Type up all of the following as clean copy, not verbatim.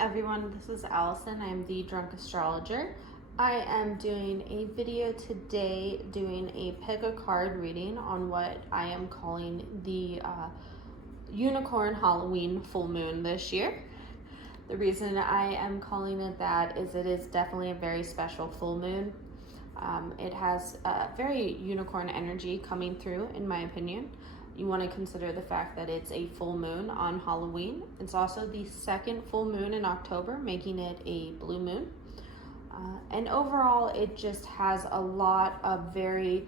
Everyone, this is Allison. I'm the Drunk Astrologer. I am doing a video today doing a pick a card reading on what I am calling the Unicorn Halloween full moon this year. The reason I am calling it that is it is definitely a very special full moon. It has very unicorn energy coming through, in my opinion. You want to consider the fact that it's a full moon on Halloween. It's also the second full moon in October, making it a blue moon. And overall, it just has a lot of very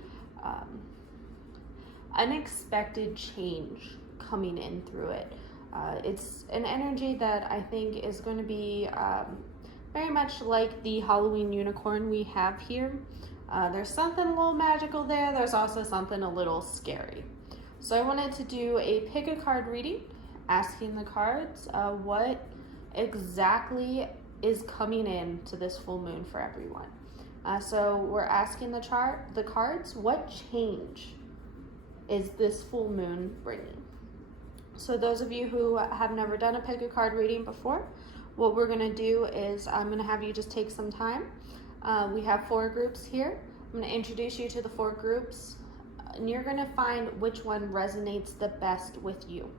unexpected change coming in through it. It's an energy that I think is going to be very much like the Halloween unicorn we have here. There's something a little magical there. There's also something a little scary. So I wanted to do a pick a card reading, asking the cards what exactly is coming in to this full moon for everyone. So we're asking the cards, what change is this full moon bringing? So those of you who have never done a pick a card reading before, what we're going to do is I'm going to have you just take some time. We have 4 groups here. I'm going to introduce you to the 4 groups, and you're going to find which one resonates the best with you.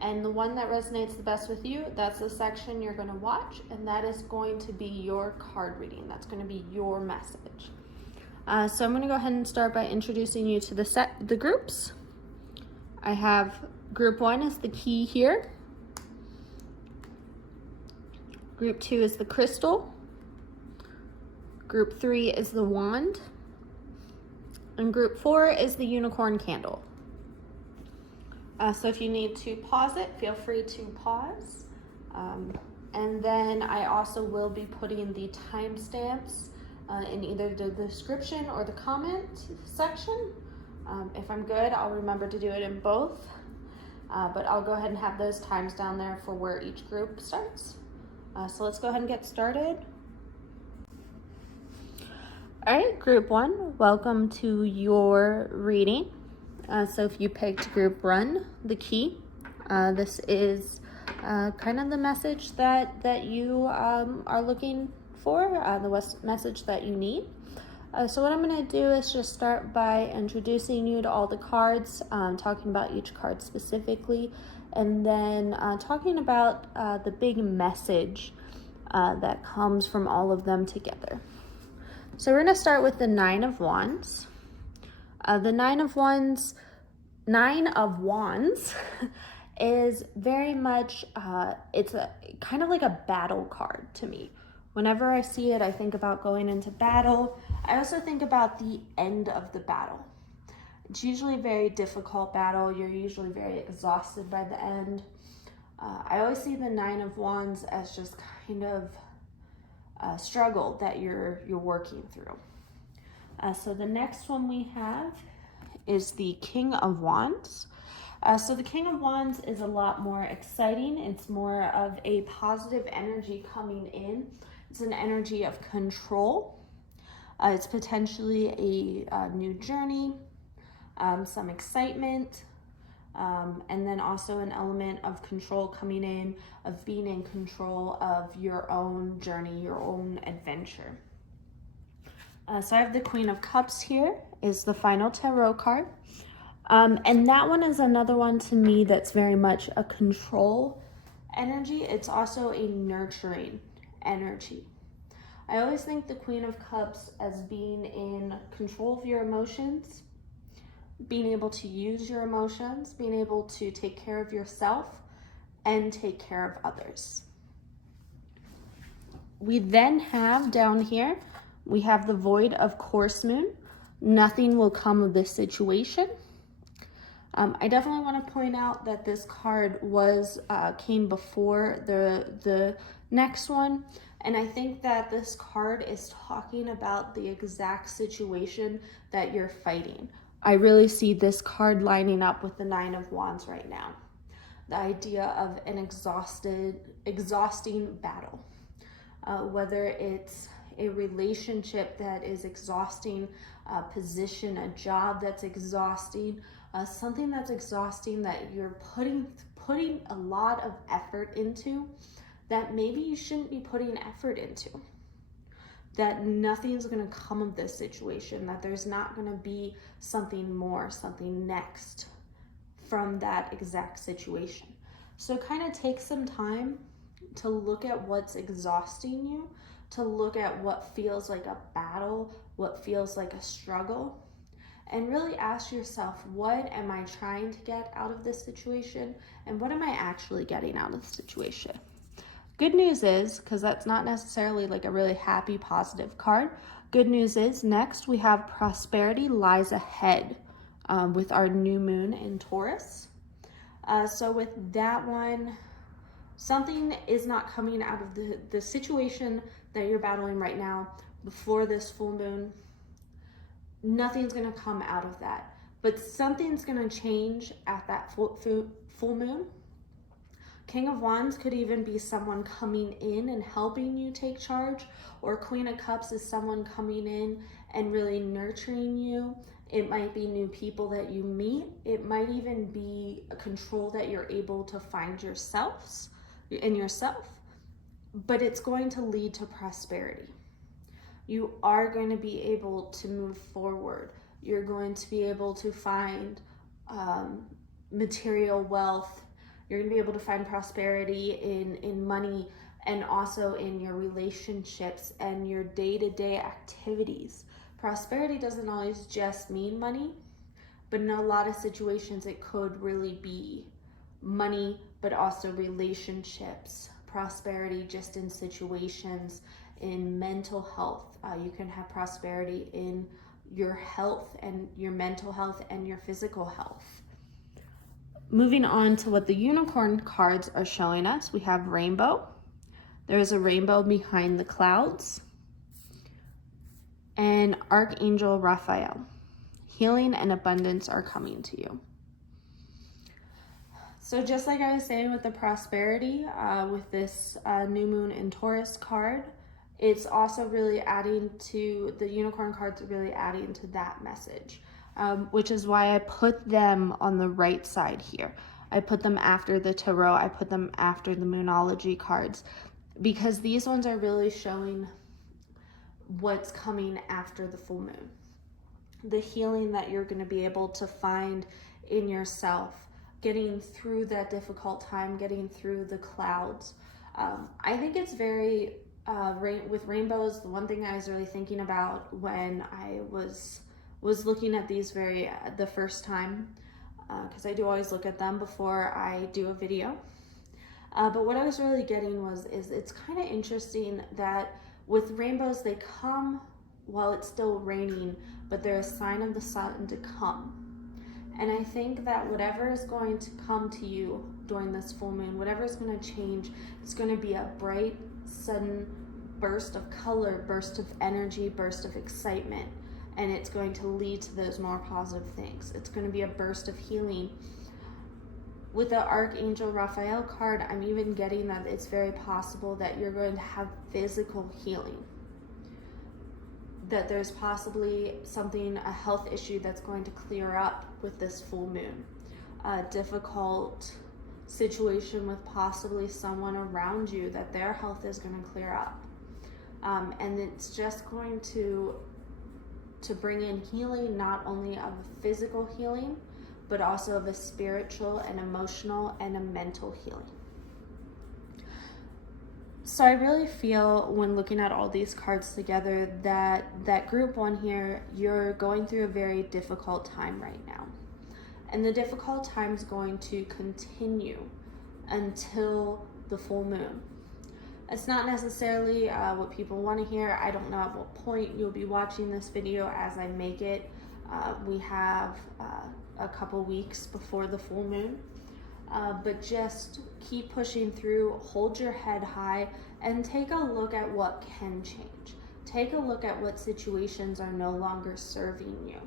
And the one that resonates the best with you, that's the section you're going to watch, and that is going to be your card reading. That's going to be your message. So I'm going to go ahead and start by introducing you to the groups. I have group 1 is the key here. Group 2 is the crystal. Group 3 is the wand. And group 4 is the unicorn candle. So if you need to pause it, feel free to pause. And then I also will be putting the timestamps in either the description or the comment section. If I'm good, I'll remember to do it in both. But I'll go ahead and have those times down there for where each group starts. So let's go ahead and get started. All right, group 1, welcome to your reading. So if you picked group 1, the key, this is kind of the message that you are looking for, the message that you need. So what I'm going to do is just start by introducing you to all the cards, talking about each card specifically, and then talking about the big message that comes from all of them together. So we're going to start with the 9 of Wands. The 9 of Wands is very much, it's a kind of like a battle card to me. Whenever I see it, I think about going into battle. I also think about the end of the battle. It's usually a very difficult battle. You're usually very exhausted by the end. I always see the 9 of Wands as just kind of a struggle that you're working through. So the next one we have is the King of Wands. So the King of Wands is a lot more exciting. It's more of a positive energy coming in. It's an energy of control. It's potentially a new journey, some excitement, and then also an element of control coming in, of being in control of your own journey, your own adventure. So I have the Queen of Cups here, is the final tarot card. And that one is another one to me that's very much a control energy. It's also a nurturing energy. I always think the Queen of Cups as being in control of your emotions, being able to use your emotions, being able to take care of yourself and take care of others. We then have down here, we have the Void of Course Moon. Nothing will come of this situation. I definitely want to point out that this card came before the next one. And I think that this card is talking about the exact situation that you're fighting. I really see this card lining up with the 9 of Wands right now. The idea of an exhausting battle. Whether it's a relationship that is exhausting, a position, a job that's exhausting, something that's exhausting that you're putting a lot of effort into, that maybe you shouldn't be putting effort into, that nothing's going to come of this situation, that there's not going to be something more, something next from that exact situation. So kind of take some time to look at what's exhausting you, to look at what feels like a battle, what feels like a struggle, and really ask yourself, what am I trying to get out of this situation, and what am I actually getting out of the situation? Good news is, because that's not necessarily like a really happy, positive card, good news is next we have prosperity lies ahead with our new moon in Taurus. So with that one, something is not coming out of the situation that you're battling right now before this full moon. Nothing's going to come out of that, but something's going to change at that full moon. King of Wands could even be someone coming in and helping you take charge, or Queen of Cups is someone coming in and really nurturing you. It might be new people that you meet. It might even be a control that you're able to find yourself, but it's going to lead to prosperity. You are going to be able to move forward. You're going to be able to find material wealth. You're going to be able to find prosperity in money, and also in your relationships and your day-to-day activities. Prosperity doesn't always just mean money, but in a lot of situations it could really be money, but also relationships. Prosperity just in situations, in mental health. You can have prosperity in your health and your mental health and your physical health. Moving on to what the unicorn cards are showing us, we have rainbow. There's a rainbow behind the clouds. And Archangel Raphael. Healing and abundance are coming to you. So just like I was saying with the prosperity, with this new moon in Taurus card, it's also really adding to, the unicorn cards are really adding to that message. Which is why I put them on the right side here. I put them after the tarot. I put them after the Moonology cards, because these ones are really showing what's coming after the full moon. The healing that you're going to be able to find in yourself, getting through that difficult time, getting through the clouds. I think it's very, with rainbows, the one thing I was really thinking about when I was looking at these the first time, because I do always look at them before I do a video. But what I was really getting is it's kind of interesting that with rainbows, they come while it's still raining, but they're a sign of the sun to come. And I think that whatever is going to come to you during this full moon, whatever is going to change, it's going to be a bright, sudden burst of color, burst of energy, burst of excitement. And it's going to lead to those more positive things. It's going to be a burst of healing. With the Archangel Raphael card, I'm even getting that it's very possible that you're going to have physical healing. That there's possibly a health issue that's going to clear up with this full moon. A difficult situation with possibly someone around you, that their health is going to clear up. And it's just going to bring in healing, not only of physical healing, but also of a spiritual and emotional and a mental healing. So I really feel when looking at all these cards together that group one here, you're going through a very difficult time right now. And the difficult time is going to continue until the full moon. It's not necessarily what people want to hear. I don't know at what point you'll be watching this video as I make it. We have a couple weeks before the full moon. But just keep pushing through, hold your head high, and take a look at what can change. Take a look at what situations are no longer serving you.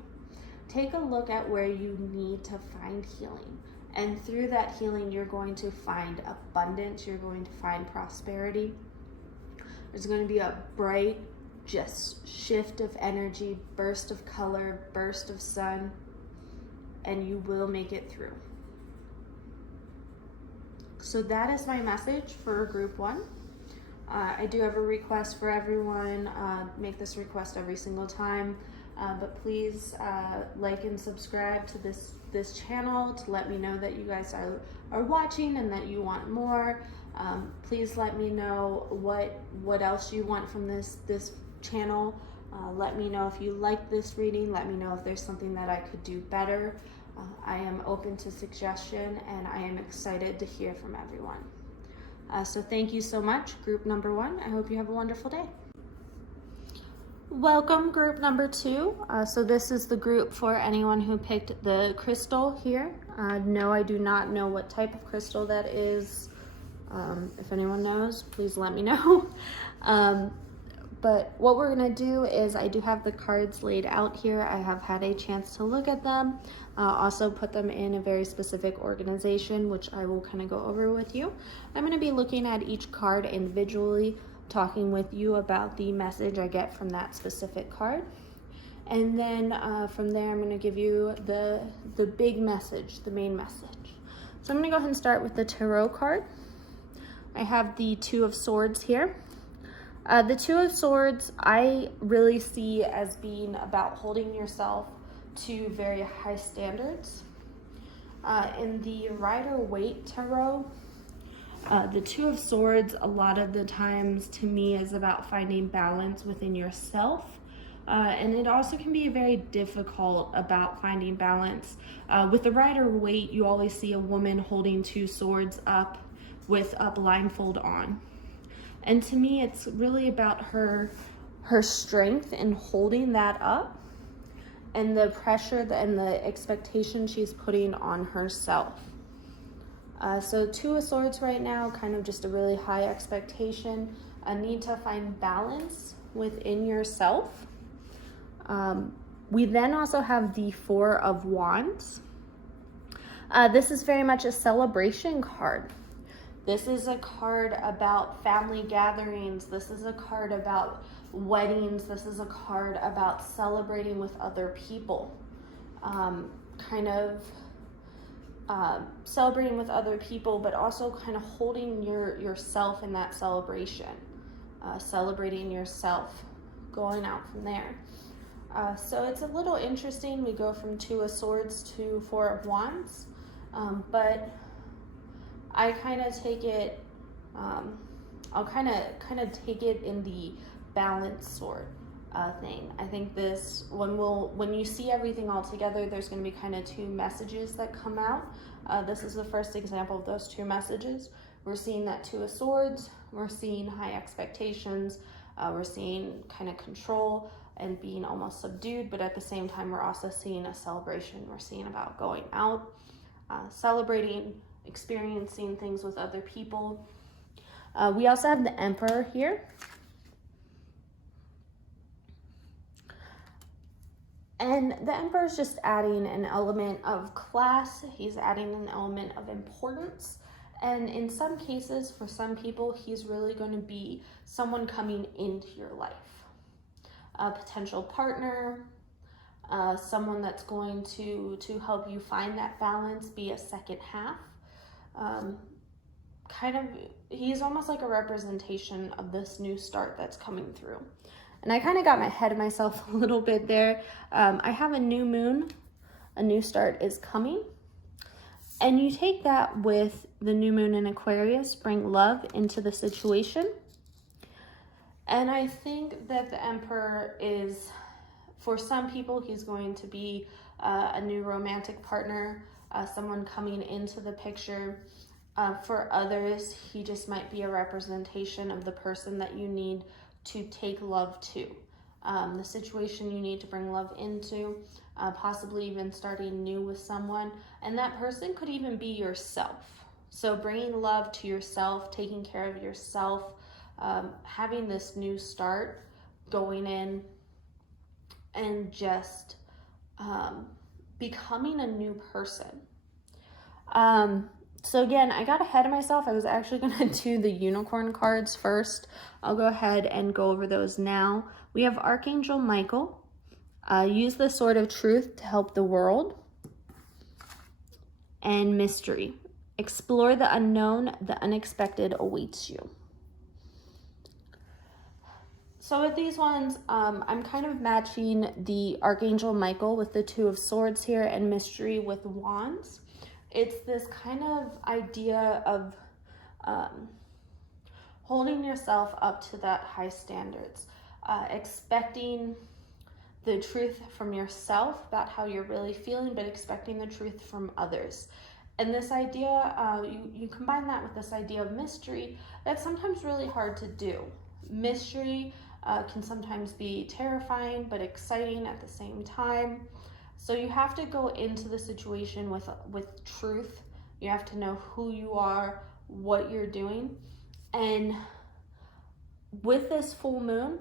Take a look at where you need to find healing. And through that healing, you're going to find abundance, you're going to find prosperity. There's going to be a bright, just shift of energy, burst of color, burst of sun, and you will make it through. So that is my message for group 1. I do have a request for everyone. Make this request every single time. But please like and subscribe to this channel to let me know that you guys are watching and that you want more. Please let me know what else you want from this channel. Let me know if you like this reading. Let me know if there's something that I could do better. I am open to suggestion, and I am excited to hear from everyone. So thank you so much, group number 1. I hope you have a wonderful day. Welcome, group number 2. So this is the group for anyone who picked the crystal here. No, I do not know what type of crystal that is. If anyone knows, please let me know. But what we're gonna do is, I do have the cards laid out here. I have had a chance to look at them, also put them in a very specific organization, which I will kind of go over with you. I'm gonna be looking at each card individually, talking with you about the message I get from that specific card. And then from there, I'm gonna give you the big message, the main message. So I'm gonna go ahead and start with the tarot card. I have the Two of Swords here. The Two of Swords, I really see as being about holding yourself to very high standards. In the Rider-Waite Tarot, the Two of Swords, a lot of the times to me, is about finding balance within yourself. And it also can be very difficult about finding balance. With the Rider-Waite, you always see a woman holding 2 swords up with a blindfold on. And to me, it's really about her strength in holding that up, and the pressure and the expectation she's putting on herself. So Two of Swords right now, kind of just a really high expectation, a need to find balance within yourself. We then also have the Four of Wands. This is very much a celebration card. This is a card about family gatherings. This is a card about weddings. This is a card about celebrating with other people. Celebrating with other people, but also kind of holding yourself in that celebration. Celebrating yourself, going out from there. So it's a little interesting. We go from Two of Swords to Four of Wands, but I kind of take it, I'll kind of take it in the balance sword thing. I think this, when you see everything all together, there's going to be kind of 2 messages that come out. This is the first example of those 2 messages. We're seeing that Two of Swords, we're seeing high expectations, we're seeing kind of control and being almost subdued, but at the same time, we're also seeing a celebration. We're seeing about going out, celebrating, experiencing things with other people. We also have the Emperor here. And the Emperor is just adding an element of class. He's adding an element of importance. And in some cases, for some people, he's really going to be someone coming into your life. A potential partner, someone that's going to help you find that balance, be a second half. He's almost like a representation of this new start that's coming through. And I kind of got ahead of myself a little bit there. I have a new moon, a new start is coming. And you take that with the new moon in Aquarius, bring love into the situation. And I think that the Emperor is, for some people, he's going to be a new romantic partner, someone coming into the picture. For others, he just might be a representation of the person that you need to take love to, the situation you need to bring love into, possibly even starting new with someone. And that person could even be yourself. So bringing love to yourself, taking care of yourself, having this new start, going in and just becoming a new person. So again, I got ahead of myself. I was actually going to do the unicorn cards first. I'll go ahead and go over those now. We have Archangel Michael. Use the sword of truth to help the world. And mystery. Explore the unknown, the unexpected awaits you. So with these ones, I'm kind of matching the Archangel Michael with the Two of Swords here and Mystery with Wands. It's this kind of idea of holding yourself up to that high standards, expecting the truth from yourself about how you're really feeling, but expecting the truth from others. And this idea, you combine that with this idea of mystery, that's sometimes really hard to do. Mystery can sometimes be terrifying, but exciting at the same time. So you have to go into the situation with truth. You have to know who you are, what you're doing. And with this full moon,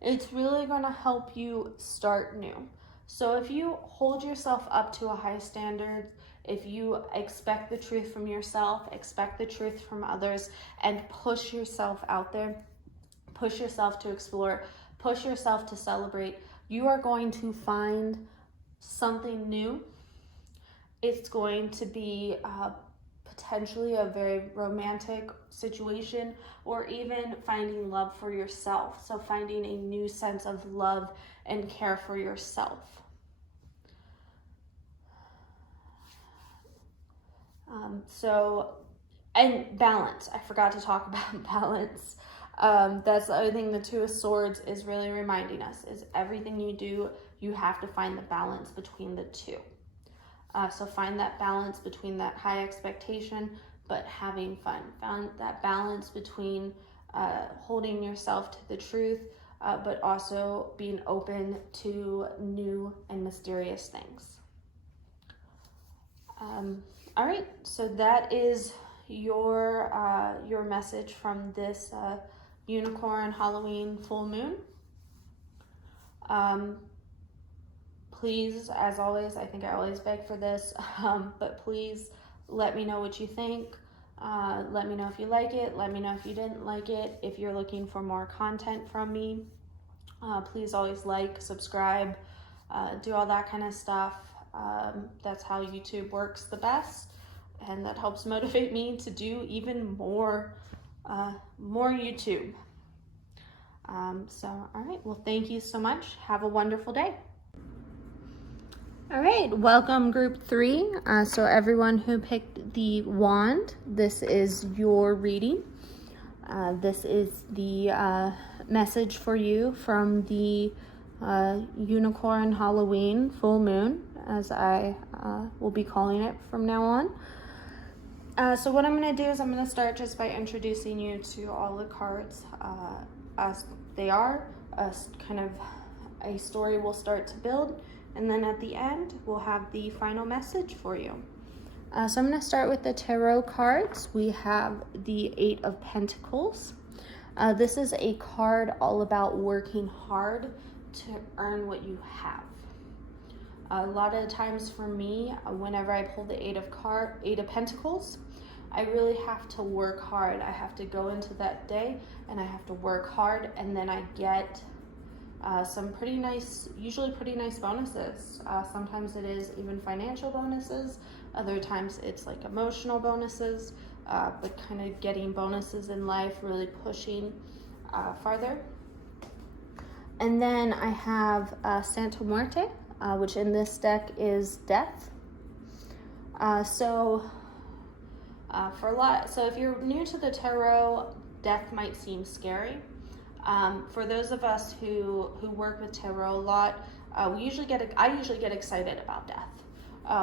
it's really going to help you start new. So if you hold yourself up to a high standard, if you expect the truth from yourself, expect the truth from others, and push yourself out there, push yourself to explore, push yourself to celebrate, you are going to find something new. It's going to be potentially a very romantic situation, or even finding love for yourself. So finding a new sense of love and care for yourself. And balance. I forgot to talk about balance. That's the other thing the Two of Swords is really reminding us, is everything you do, you have to find the balance between the two. So find that balance between that high expectation, but having fun. Find that balance between holding yourself to the truth, but also being open to new and mysterious things. All right, so that is your message from this Unicorn Halloween full moon. Please, as always, I think I always beg for this, but please let me know what you think. Let me know if you like it. Let me know if you didn't like it. If you're looking for more content from me, please always like, subscribe, do all that kind of stuff. That's how YouTube works the best, and that helps motivate me to do even more YouTube. So, all right, well, thank you so much. Have a wonderful day. All right, welcome group 3. So everyone who picked the wand, this is your reading. This is the message for you from the Unicorn Halloween full moon, as I will be calling it from now on. So what I'm going to do is I'm going to start just by introducing you to all the cards as they are. Kind of a story will start to build, and then at the end we'll have the final message for you. So I'm going to start with the tarot cards. We have the 8 of Pentacles. This is a card all about working hard to earn what you have. A lot of times for me, whenever I pull the 8 of Pentacles, I really have to work hard. I have to go into that day and I have to work hard, and then I get some pretty nice, usually pretty nice bonuses. Sometimes it is even financial bonuses. Other times it's like emotional bonuses, but kind of getting bonuses in life, really pushing farther. And then I have Santa Muerte, which in this deck is death. So if you're new to the tarot, death might seem scary. For those of us who work with tarot a lot, I usually get excited about death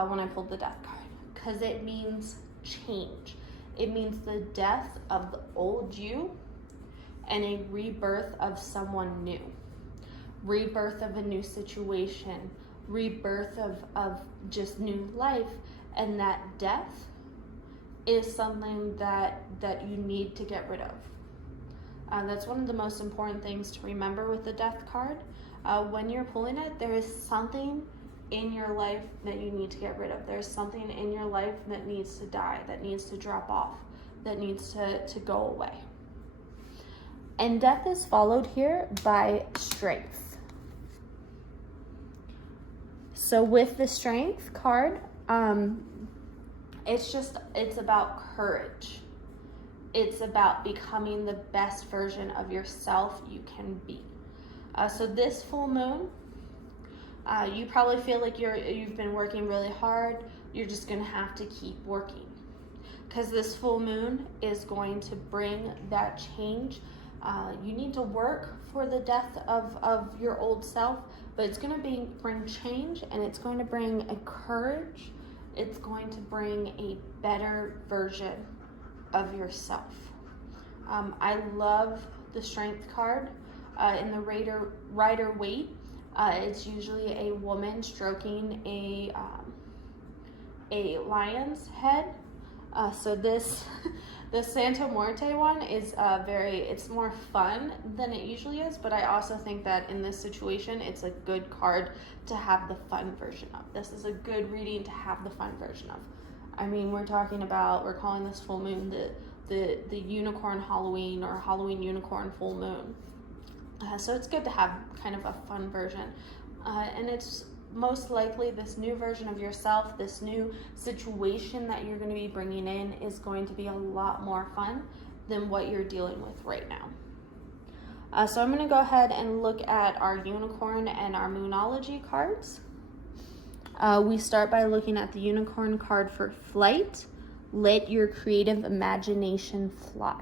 when I pulled the death card, because it means change. It means the death of the old you and a rebirth of someone new. Rebirth of a new situation, rebirth of just new life, and that death is something that you need to get rid of. That's one of the most important things to remember with the death card. When you're pulling it, there is something in your life that you need to get rid of. There's something in your life that needs to die, that needs to drop off, that needs to go away. And death is followed here by strength. So with the strength card, It's about courage. It's about becoming the best version of yourself you can be. So this full moon, you probably feel like you've been working really hard. You're just going to have to keep working, because this full moon is going to bring that change. You need to work for the death of your old self, but it's going to bring change, and it's going to bring a courage. It's going to bring a better version of yourself. I love the Strength card in the Rider-Waite. It's usually a woman stroking a lion's head. So this the Santa Muerte one is it's more fun than it usually is, but I also think that in this situation it's a good card to have the fun version of. This is a good reading to have the fun version of. I mean, we're calling this full moon the unicorn Halloween, or Halloween unicorn full moon. So it's good to have kind of a fun version. And it's most likely this new version of yourself, this new situation that you're going to be bringing in is going to be a lot more fun than what you're dealing with right now. So I'm going to go ahead and look at our unicorn and our moonology cards. We start by looking at the unicorn card for flight. Let your creative imagination fly.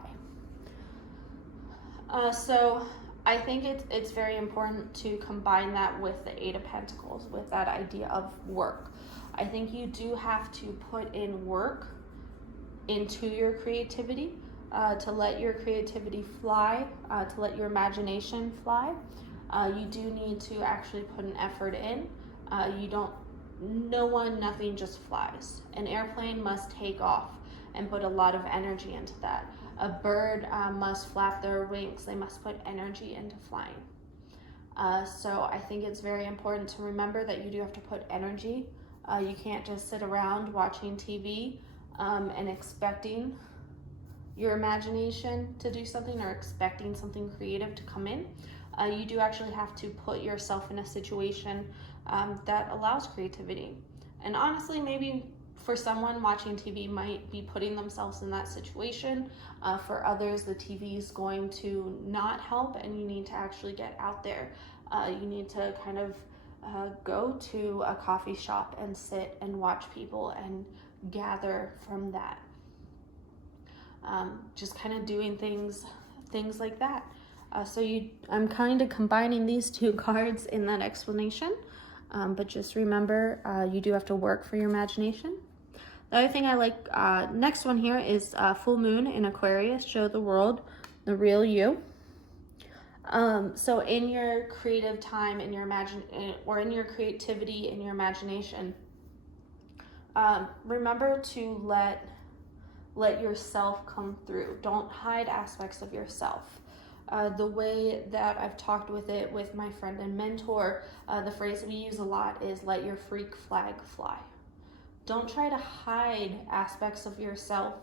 So I think it's very important to combine that with the Eight of Pentacles, with that idea of work. I think you do have to put in work into your creativity, to let your creativity fly, to let your imagination fly. You do need to actually put an effort in. Nothing just flies. An airplane must take off and put a lot of energy into that. A bird must flap their wings. They must put energy into flying. So I think it's very important to remember that you do have to put energy. You can't just sit around watching TV and expecting your imagination to do something, or expecting something creative to come in. You do actually have to put yourself in a situation that allows creativity. And honestly, maybe for someone, watching TV might be putting themselves in that situation. For others, the TV is going to not help, and you need to actually get out there. You need to kind of go to a coffee shop and sit and watch people and gather from that. Just kind of doing things like that. I'm kind of combining these two cards in that explanation. But just remember, you do have to work for your imagination. The other thing I like, next one here is full moon in Aquarius. Show the world the real you. So in your creative time, in your in your creativity, in your imagination, remember to let yourself come through. Don't hide aspects of yourself. The way that I've talked with my friend and mentor, the phrase we use a lot is let your freak flag fly. Don't try to hide aspects of yourself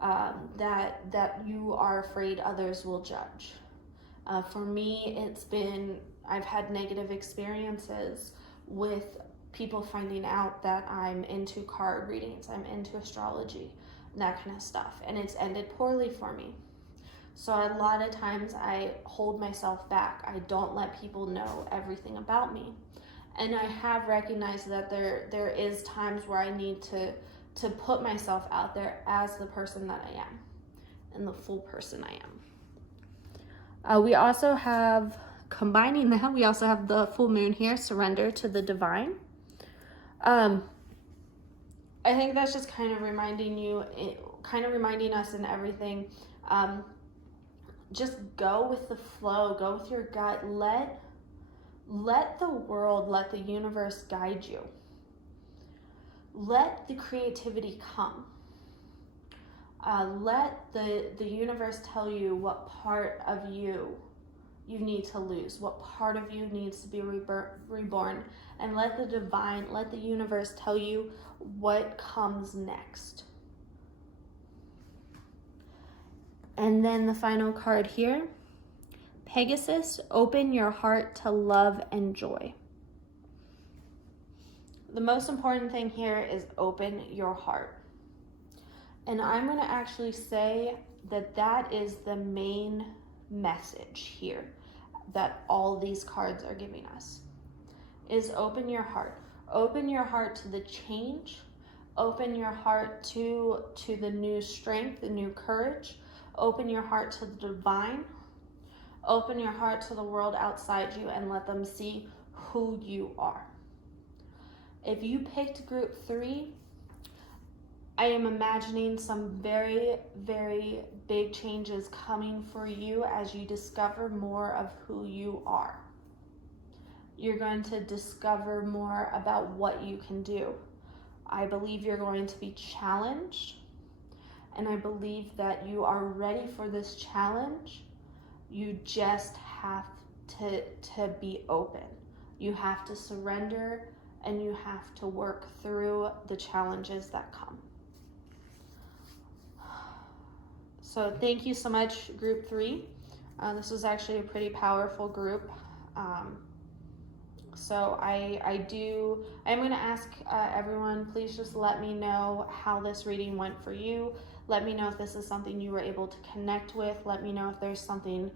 that you are afraid others will judge. For me, I've had negative experiences with people finding out that I'm into card readings, I'm into astrology, that kind of stuff, and it's ended poorly for me. So a lot of times I hold myself back. I don't let people know everything about me. And I have recognized that there is times where I need to put myself out there as the person that I am, and the full person I am. We also have, combining that, we also have the full moon here, surrender to the divine. I think that's just kind of reminding us in everything. Just go with the flow, go with your gut. Let the world, let the universe guide you. Let the creativity come. Let the universe tell you what part of you need to lose, what part of you needs to be reborn, and let the universe tell you what comes next. And then the final card here, Pegasus, open your heart to love and joy. The most important thing here is open your heart. And I'm going to actually say that that is the main message here that all these cards are giving us, is open your heart. Open your heart to the change. Open your heart to the new strength, the new courage. Open your heart to the divine. Open your heart to the world outside you and let them see who you are. If you picked group 3, I am imagining some very, very big changes coming for you as you discover more of who you are. You're going to discover more about what you can do. I believe you're going to be challenged, and I believe that you are ready for this challenge. You just have to be open. You have to surrender, and you have to work through the challenges that come. So thank you so much, group 3. This was actually a pretty powerful group. So I'm going to ask everyone, please just let me know how this reading went for you. Let me know if this is something you were able to connect with. Let me know if there's something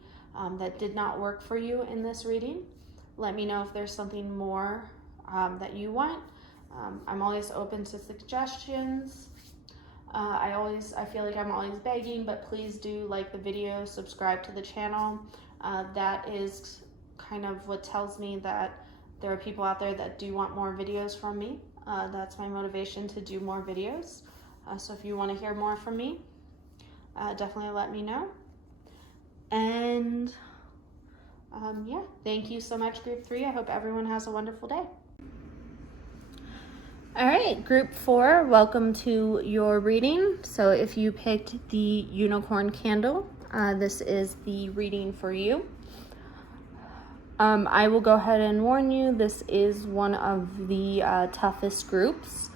that did not work for you in this reading. Let me know if there's something more that you want. I'm always open to suggestions. I feel like I'm always begging, but please do like the video, subscribe to the channel. That is kind of what tells me that there are people out there that do want more videos from me. That's my motivation to do more videos. So if you want to hear more from me, definitely let me know. And yeah, thank you so much, group 3. I hope everyone has a wonderful day. All right, group 4, welcome to your reading. So if you picked the unicorn candle, this is the reading for you. I will go ahead and warn you, this is one of the toughest groups.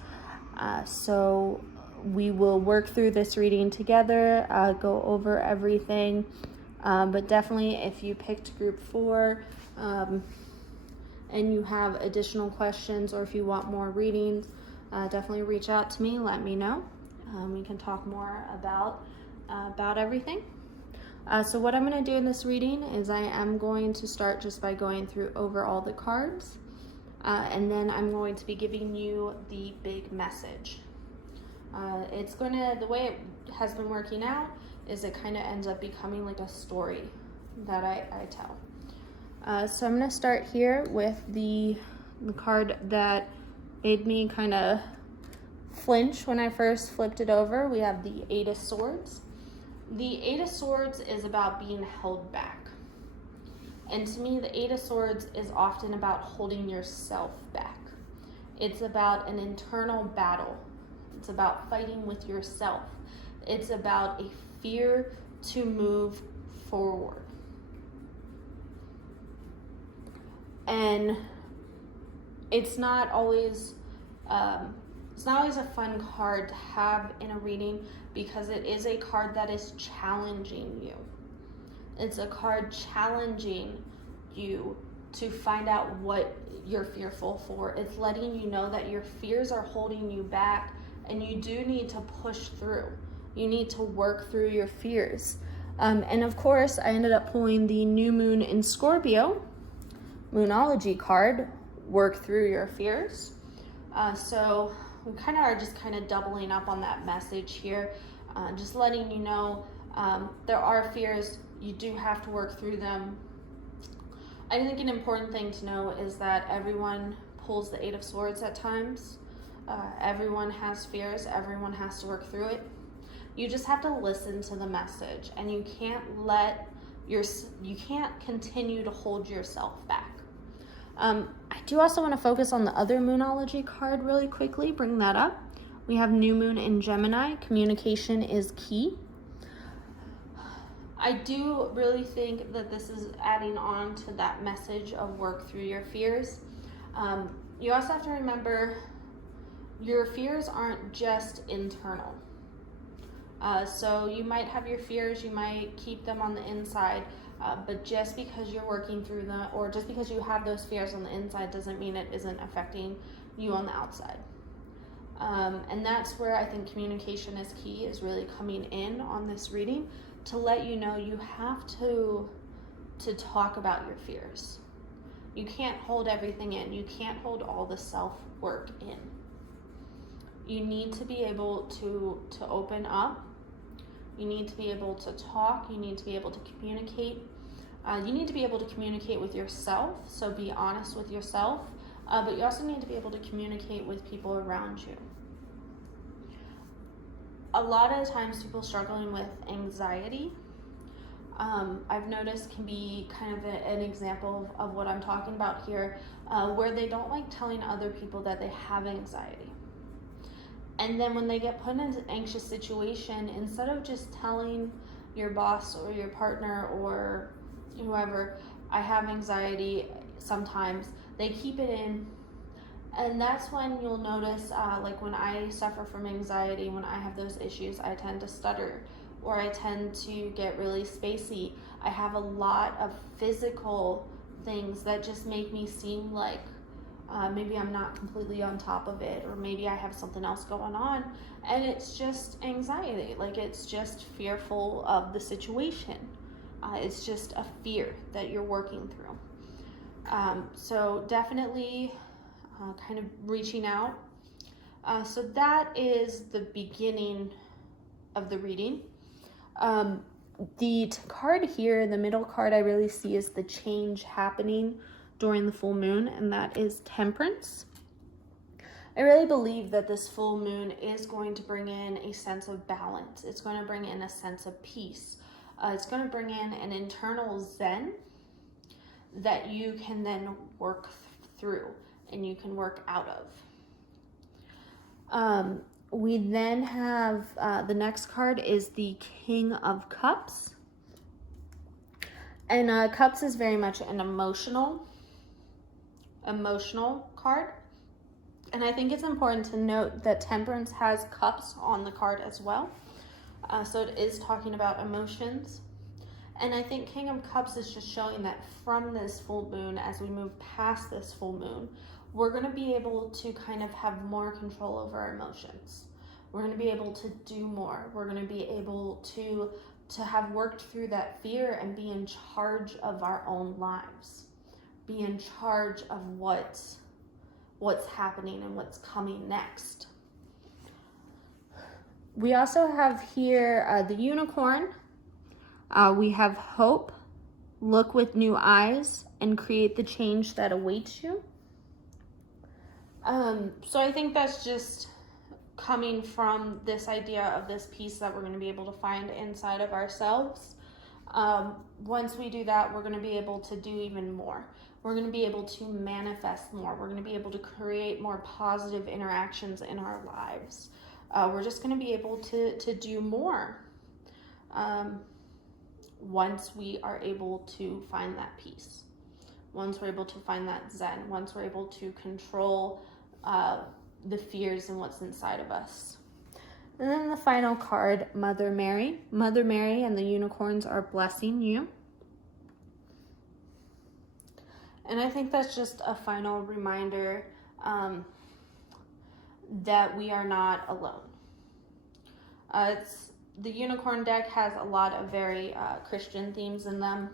So we will work through this reading together, go over everything. But definitely if you picked group 4, and you have additional questions, or if you want more readings, definitely reach out to me, let me know. We can talk more about everything. So what I'm going to do in this reading is I am going to start just by going through over all the cards, and then I'm going to be giving you the big message. The way it has been working out is it kind of ends up becoming like a story that I tell. So I'm going to start here with the card that made me kind of flinch when I first flipped it over. We have the 8 of Swords. The 8 of Swords is about being held back. And to me, the 8 of Swords is often about holding yourself back. It's about an internal battle. It's about fighting with yourself. It's about a fear to move forward. And it's not always a fun card to have in a reading, because it is a card that is challenging you. It's a card challenging you to find out what you're fearful for. It's letting you know that your fears are holding you back, and you do need to push through. You need to work through your fears. And of course, I ended up pulling the new moon in Scorpio Moonology card, work through your fears. So we are just doubling up on that message here, just letting you know there are fears. You do have to work through them. I think an important thing to know is that everyone pulls the 8 of Swords at times. Everyone has fears. Everyone has to work through it. You just have to listen to the message, and you can't continue to hold yourself back. I do also want to focus on the other Moonology card really quickly, bring that up. We have new moon in Gemini. Communication is key. I do really think that this is adding on to that message of work through your fears. You also have to remember your fears aren't just internal. So you might have your fears, you might keep them on the inside, but just because you're working through them, or just because you have those fears on the inside, doesn't mean it isn't affecting you on the outside. And that's where I think communication is key, is really coming in on this reading to let you know you have to talk about your fears. You can't hold everything in. You can't hold all the self-work in. You need to be able to open up. You need to be able to talk. You need to be able to communicate. You need to be able to communicate with yourself, so be honest with yourself, but you also need to be able to communicate with people around you. A lot of times people struggling with anxiety, I've noticed can be kind of an example of what I'm talking about here, where they don't like telling other people that they have anxiety. And then when they get put in an anxious situation, instead of just telling your boss or your partner or whoever, I have anxiety, sometimes they keep it in. And that's when you'll notice, like when I suffer from anxiety, when I have those issues, I tend to stutter, or I tend to get really spacey. I have a lot of physical things that just make me seem like maybe I'm not completely on top of it, or maybe I have something else going on, and it's just anxiety. Like, it's just fearful of the situation. It's just a fear that you're working through. So definitely kind of reaching out. So that is the beginning of the reading. The card here, the middle card, I really see is the change happening during the full moon, and that is Temperance. I really believe that this full moon is going to bring in a sense of balance. It's going to bring in a sense of peace. It's going to bring in an internal zen that you can then work through and you can work out of. We then have the next card is the King of Cups. And Cups is very much an emotional card. And I think it's important to note that Temperance has cups on the card as well. So it is talking about emotions. And I think King of Cups is just showing that from this full moon, as we move past this full moon, we're going to be able to kind of have more control over our emotions. We're going to be able to do more. We're going to be able to have worked through that fear and be in charge of our own lives. Be in charge of what's happening and what's coming next. We also have here the Unicorn. We have hope, look with new eyes, and create the change that awaits you. So I think that's just coming from this idea of this peace that we're going to be able to find inside of ourselves. Once we do that, we're going to be able to do even more. We're going to be able to manifest more. We're going to be able to create more positive interactions in our lives. We're just going to be able to do more once we are able to find that peace. Once we're able to find that zen. Once we're able to control the fears and what's inside of us. And then the final card, Mother Mary. Mother Mary and the unicorns are blessing you. And I think that's just a final reminder that we are not alone. The unicorn deck has a lot of very Christian themes in them,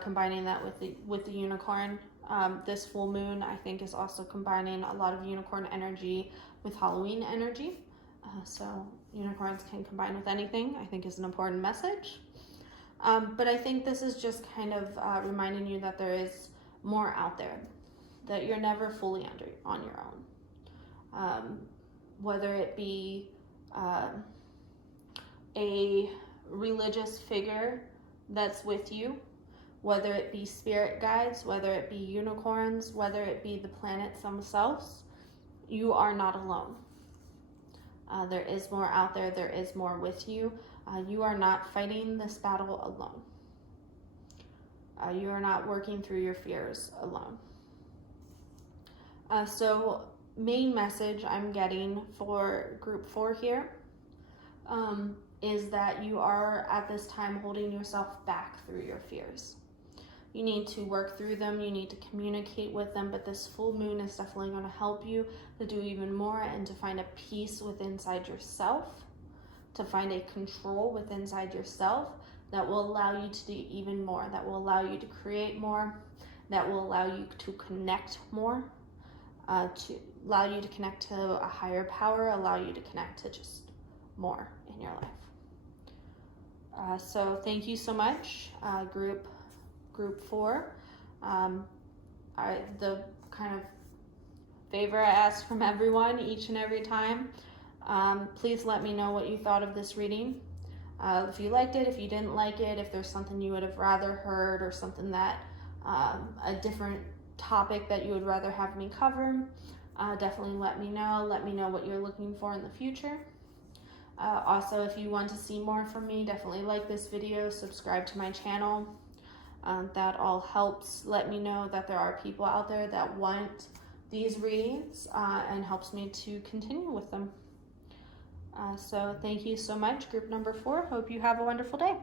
combining that with the unicorn. This full moon, I think, is also combining a lot of unicorn energy with Halloween energy. So unicorns can combine with anything, I think, is an important message. But I think this is just kind of reminding you that there is more out there, that you're never fully on your own. Whether it be a religious figure that's with you, whether it be spirit guides, whether it be unicorns, whether it be the planets themselves, you are not alone. There is more out there. There is more with you. You are not fighting this battle alone. You are not working through your fears alone. So main message I'm getting for group 4 here is that you are at this time holding yourself back through your fears. You need to work through them, you need to communicate with them, but this full moon is definitely going to help you to do even more and to find a peace within inside yourself, to find a control within inside yourself that will allow you to do even more, that will allow you to create more, that will allow you to connect more, to allow you to connect to a higher power, allow you to connect to just more in your life. So thank you so much, group 4. The kind of favor I ask from everyone each and every time, please let me know what you thought of this reading. If you liked it, if you didn't like it, if there's something you would have rather heard or something that, a different topic that you would rather have me cover, definitely let me know. Let me know what you're looking for in the future. Also, if you want to see more from me, definitely like this video, subscribe to my channel. That all helps let me know that there are people out there that want these readings, and helps me to continue with them. So thank you so much, group number 4. Hope you have a wonderful day.